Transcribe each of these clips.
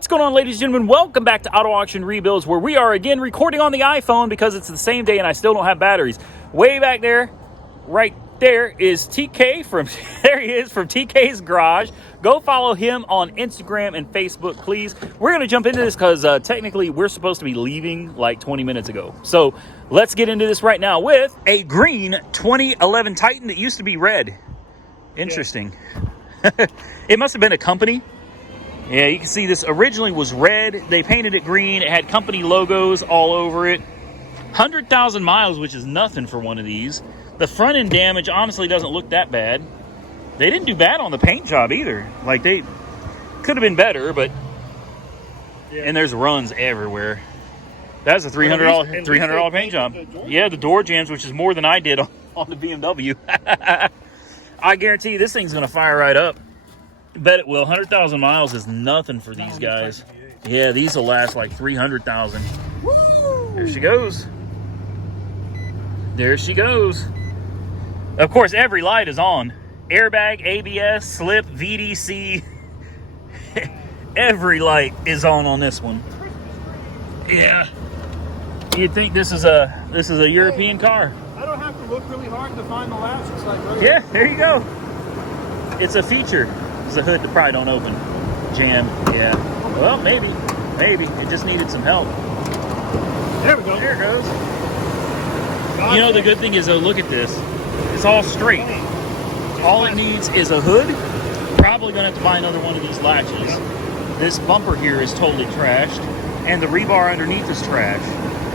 What's going on, ladies and gentlemen? Welcome back to Auto Auction Rebuilds, where we are again recording on the iPhone because it's the same day and I still don't have batteries. Way back there, right there is TK from, there he is from TK's Garage. Go follow him on Instagram and Facebook, please. We're going to jump into this because technically we're supposed to be leaving like 20 minutes ago. So let's get into this right now with a green 2011 Titan that used to be red. Interesting. Yeah. It must have been a company. Yeah, you can see this originally was red. They painted it green. It had company logos all over it. 100,000 miles, which is nothing for one of these. The front end damage honestly doesn't look that bad. They didn't do bad on the paint job either. Like, they could have been better, but... Yeah. And there's runs everywhere. That's a $300 paint job. Yeah, the door jambs, which is more than I did on the BMW. I guarantee you this thing's going to fire right up. Bet it will. 100,000 miles is nothing for these guys. Yeah, these will last like 300,000. There she goes. There she goes. Of course, every light is on. Airbag, ABS, slip, VDC. Every light is on this one. Yeah. You'd think this is a European car. I don't have to look really hard to find the latch. It's like right yeah, there you go. It's a feature. It's a hood that probably don't open. Jam, yeah. Well, maybe. It just needed some help. There we go. There it goes. You know, the good thing is, though, look at this. It's all straight. All it needs is a hood. Probably going to have to buy another one of these latches. This bumper here is totally trashed. And the rebar underneath is trash.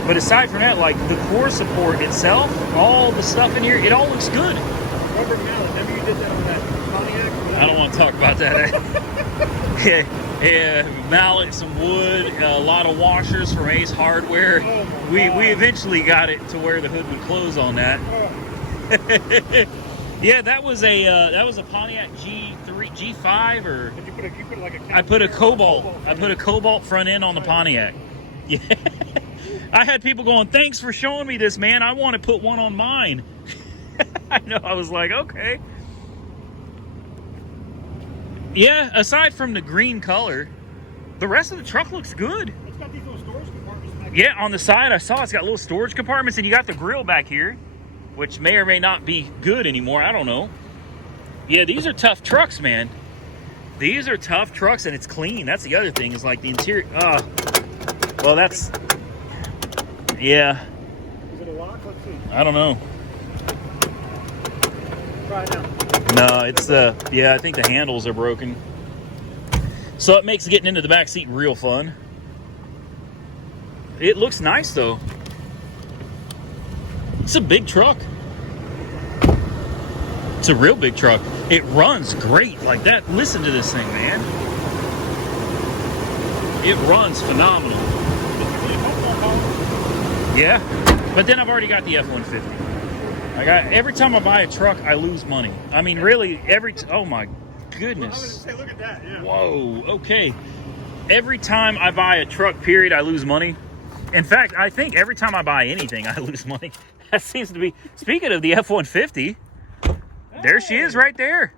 But aside from that, like, the core support itself, all the stuff in here, it all looks good. Rubber mallet. Remember you did that on that Pontiac? I don't want to talk about that. yeah, mallet, some wood, a lot of washers from Ace Hardware. Oh we eventually got it to where the hood would close on that. Oh. Yeah, that was a Pontiac G5 or you put like a I put a Cobalt. I put a Cobalt front end on the Pontiac. Yeah. I had people going, "Thanks for showing me this, man. I want to put one on mine." I know. I was like, okay. Yeah, aside from the green color, the rest of the truck looks good. It's got these little storage compartments back here. Yeah, on the side I saw it's got little storage compartments, and you got the grill back here, which may or may not be good anymore. I don't know. Yeah, these are tough trucks, man. These are tough trucks, and it's clean. That's the other thing, is like the interior. Well, that's... Yeah. Is it a lock? Let's see. I don't know. Try it now. No, it's yeah, I think the handles are broken. So it makes getting into the back seat real fun. It looks nice though. It's a big truck. It's a real big truck. It runs great like that. Listen to this thing, man. It runs phenomenal. Yeah, but then I've already got the F-150. Every time I buy a truck, I lose money. I mean, really, oh my goodness. I was going to say, look at that, yeah. Whoa, okay. Every time I buy a truck, period, I lose money. In fact, I think every time I buy anything, I lose money. That seems to be, speaking of the F-150, there she is right there.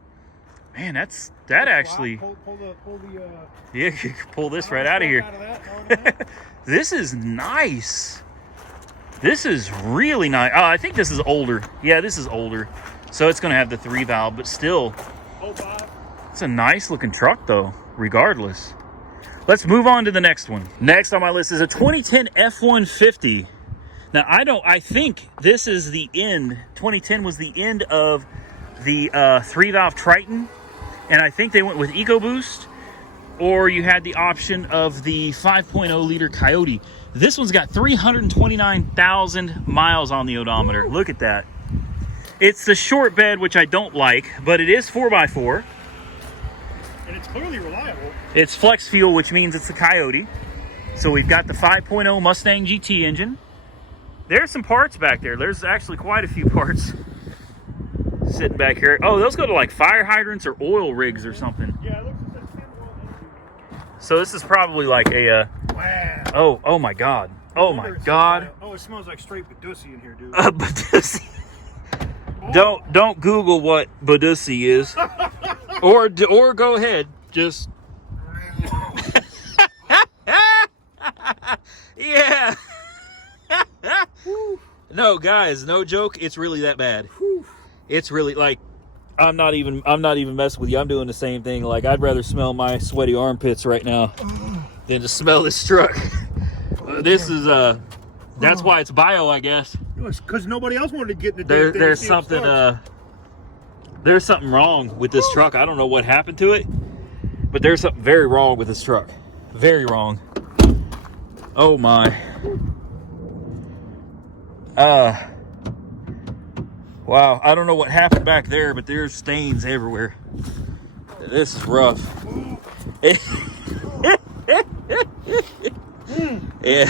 Man, that actually. Yeah, you can pull this right out of here. This is nice. This is really nice. Oh, I think this is older. Yeah, this is older. So it's going to have the 3-valve, but still. It's a nice looking truck, though, regardless. Let's move on to the next one. Next on my list is a 2010 F-150. Now, I think this is the end. 2010 was the end of the 3-valve Triton. And I think they went with EcoBoost. Or you had the option of the 5.0 liter Coyote. This one's got 329,000 miles on the odometer. Woo. Look at that. It's the short bed, which I don't like, but it is 4x4. And it's clearly reliable. It's flex fuel, which means it's the Coyote. So we've got the 5.0 Mustang GT engine. There's some parts back there. There's actually quite a few parts sitting back here. Oh, those go to like fire hydrants or oil rigs or something. Yeah, it looks like the same one. So this is probably like a... Wow. Oh my God. Oh my God. Oh, it smells like straight Badussi in here, dude. Badussi. Don't Google what Badussi is. or go ahead. Just Yeah. No, guys, no joke. It's really that bad. Whew. It's really like, I'm not even messing with you. I'm doing the same thing. Like, I'd rather smell my sweaty armpits right now than to smell this truck. This is that's why it's bio, I guess. It's because nobody else wanted to get in the damn thing. There's something there's something wrong with this truck. I don't know what happened to it, but there's something very wrong with this truck. Very wrong. Oh my. Wow, I don't know what happened back there, but there's stains everywhere. This is rough. Yeah.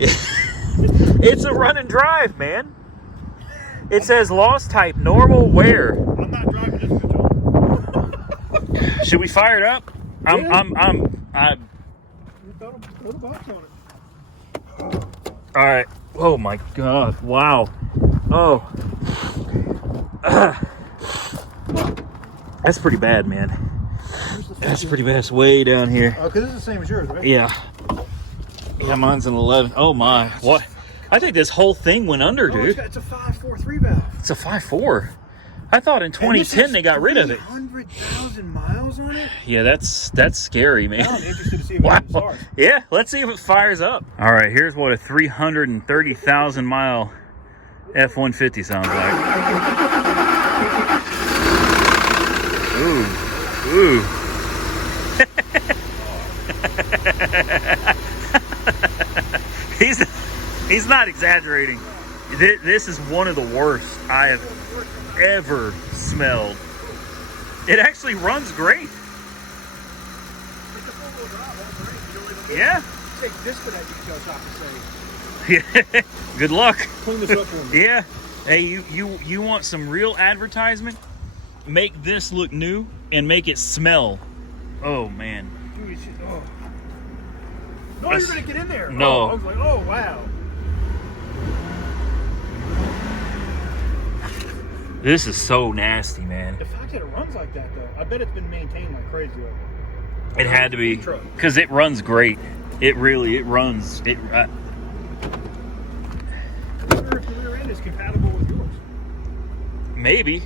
It's a run and drive, man. It says lost type, normal wear. I'm not driving this bitch on. Should we fire it up? You throw the box on it. All right. Oh my God. Wow. Oh. That's pretty bad, man. That's pretty bad. It's way down here. Oh, because it's the same as yours, right? Yeah. Yeah, mine's an 11. Oh my. What? I think this whole thing went under, dude. It's a 5.43 valve. It's a 5.4. I thought in 2010 they got rid of it. 100,000 miles on it? Yeah, that's scary, man. I'm interested to see if Wow. it starts. Yeah, let's see if it fires up. All right, here's what a 330,000 mile F-150 sounds like. Ooh. He's not exaggerating. This is one of the worst I have ever smelled. It actually runs great. Yeah. Take this for that detail shop to say. Yeah. Good luck. Clean this up for me. Yeah. Hey, you want some real advertisement? Make this look new and make it smell. Oh man. Dude, you should, oh. No, you're gonna get in there. No. Oh, I was like, oh wow. This is so nasty, man. The fact that it runs like that, though, I bet it's been maintained like crazy. It had to be, Truck. because it runs great. It runs. I wonder if the rear end is compatible with yours. Maybe.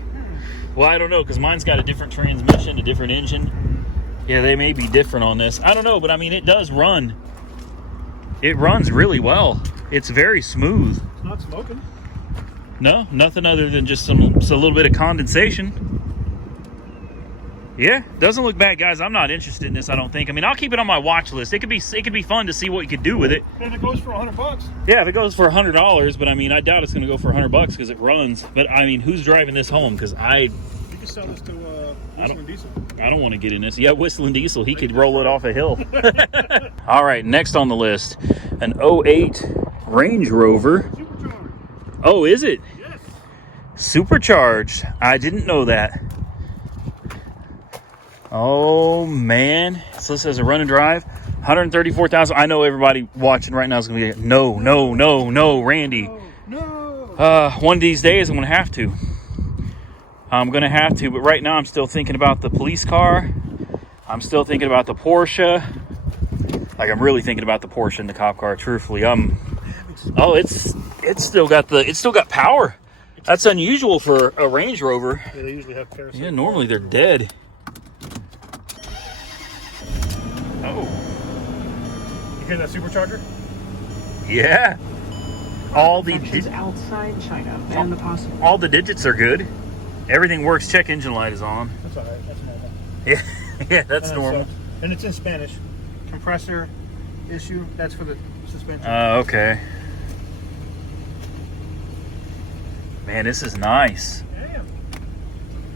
Well, I don't know, because mine's got a different transmission, a different engine. Yeah, they may be different on this. I don't know, but I mean, it does run. It runs really well. It's very smooth. It's not smoking. No, nothing other than just a little bit of condensation. Yeah, doesn't look bad, guys. I'm not interested in this, I don't think. I mean, I'll keep it on my watch list. It could be fun to see what you could do with it. And if it goes for $100. Yeah, if it goes for $100, but I mean, I doubt it's going to go for $100 because it runs. But I mean, who's driving this home? Because You can sell this to Whistling Diesel. I don't want to get in this. Yeah, Whistling Diesel, he could roll it off a hill. All right, next on the list, an 08 Range Rover. Supercharged. Oh, is it? Yes. Supercharged. I didn't know that. Oh man. So this says a run and drive. 134,000. I know everybody watching right now is going to be like, no, Randy. No. One of these days I'm going to have to. But right now I'm still thinking about the police car. I'm still thinking about the Porsche. Like, I'm really thinking about the Porsche and the cop car, truthfully. Oh, it's still got power. That's unusual for a Range Rover. Yeah, they usually have parasites. Yeah, normally they're dead. Oh. You hear that supercharger? Yeah. All the outside China and the possible. all the digits are good. Everything works. Check engine light is on. That's all right. That's normal. Yeah, yeah, that's normal. And it's in Spanish. Compressor issue. That's for the suspension. Okay. Man, this is nice. Damn.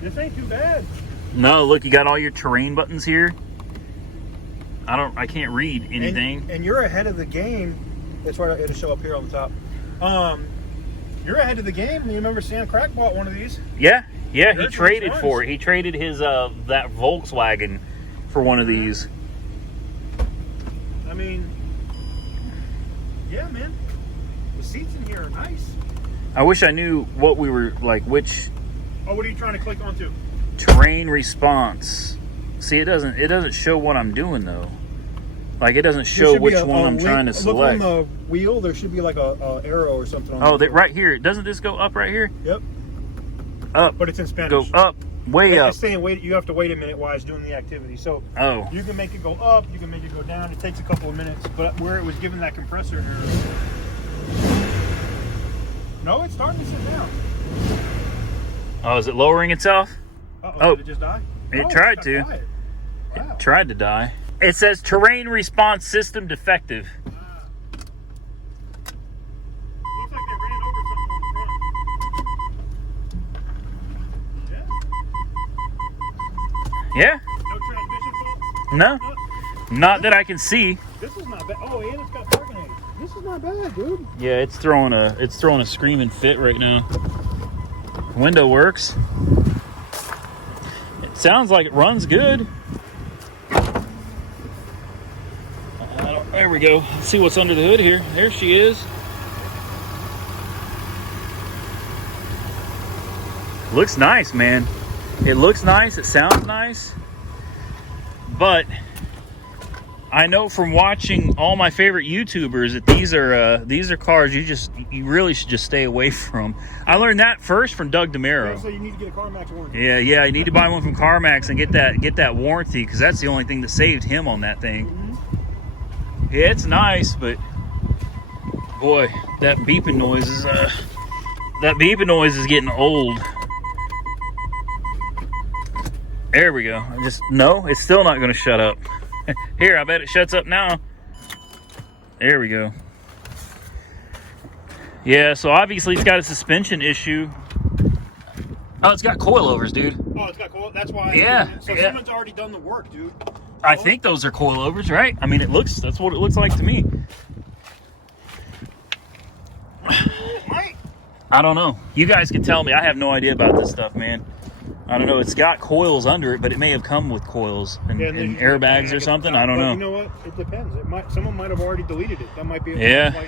This ain't too bad. No, look, you got all your terrain buttons here. I can't read anything. And you're ahead of the game. That's why it'll show up here on the top. You're ahead of the game. You remember Sam Crack bought one of these? Yeah, he There's traded those for ones. it. He traded his that Volkswagen for one of these. I mean, yeah, man. The seats in here are nice. I wish I knew what we were like. Which Oh, what are you trying to click onto? terrain response? See, it doesn't show what I'm doing though. Like it doesn't show which one I'm trying to select. Look on the wheel. There should be like a arrow or something. On Oh, right here. Doesn't this go up right here? Yep. Up. But it's in Spanish. Go up. Way up. It's saying wait. You have to wait a minute while it's doing the activity. So you can make it go up. You can make it go down. It takes a couple of minutes. But where it was given that compressor error. No, it's starting to sit down. Oh, is it lowering itself? Did it just die? It tried to. Wow. It tried to die. It says terrain response system defective. Looks like they ran over something on the front. Yeah? No transmission fault? No. Not that I can see. This is not bad. Oh, and it's got parking aid. This is not bad, dude. Yeah, it's throwing a screaming fit right now. Window works. It sounds like it runs good. There we go. Let's see what's under the hood here. There she is. Looks nice, man. It looks nice. It sounds nice. But I know from watching all my favorite YouTubers that these are cars you really should just stay away from. I learned that first from Doug DeMero. So you need to get a CarMax warranty. Yeah, you need to buy one from CarMax and get that warranty, because that's the only thing that saved him on that thing. Mm-hmm. Yeah, it's nice, but boy, that beeping noise is getting old. There we go. No, it's still not going to shut up. Here, I bet it shuts up now. There we go. Yeah, so obviously it's got a suspension issue. Oh, it's got coilovers, dude. Oh, it's got coil. That's why. Yeah. So someone's already done the work, dude. I think those are coilovers, right? I mean, that's what it looks like to me. I don't know. You guys can tell me. I have no idea about this stuff, man. I don't know. It's got coils under it, but it may have come with coils and airbags or something. I don't know. You know what? It depends. Someone might have already deleted it. That might be yeah.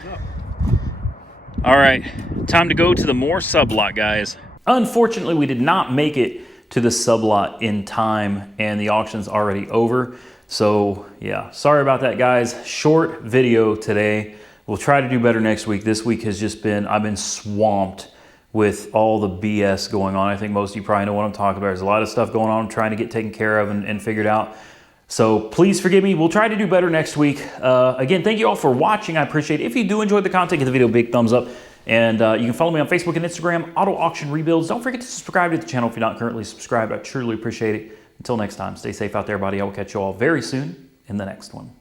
All right. Time to go to the more sublot, guys. Unfortunately, we did not make it to the sublot in time, and the auction's already over. So yeah, sorry about that, guys. Short video today. We'll try to do better next week. This week has just been, I've been swamped with all the BS going on. I think most of you probably know what I'm talking about. There's a lot of stuff going on I'm trying to get taken care of and figured out. So please forgive me. We'll try to do better next week. Again, thank you all for watching. I appreciate it. If you do enjoy the content, give the video a big thumbs up. And you can follow me on Facebook and Instagram, Auto Auction Rebuilds. Don't forget to subscribe to the channel if you're not currently subscribed. I truly appreciate it. Until next time, stay safe out there, buddy. I will catch you all very soon in the next one.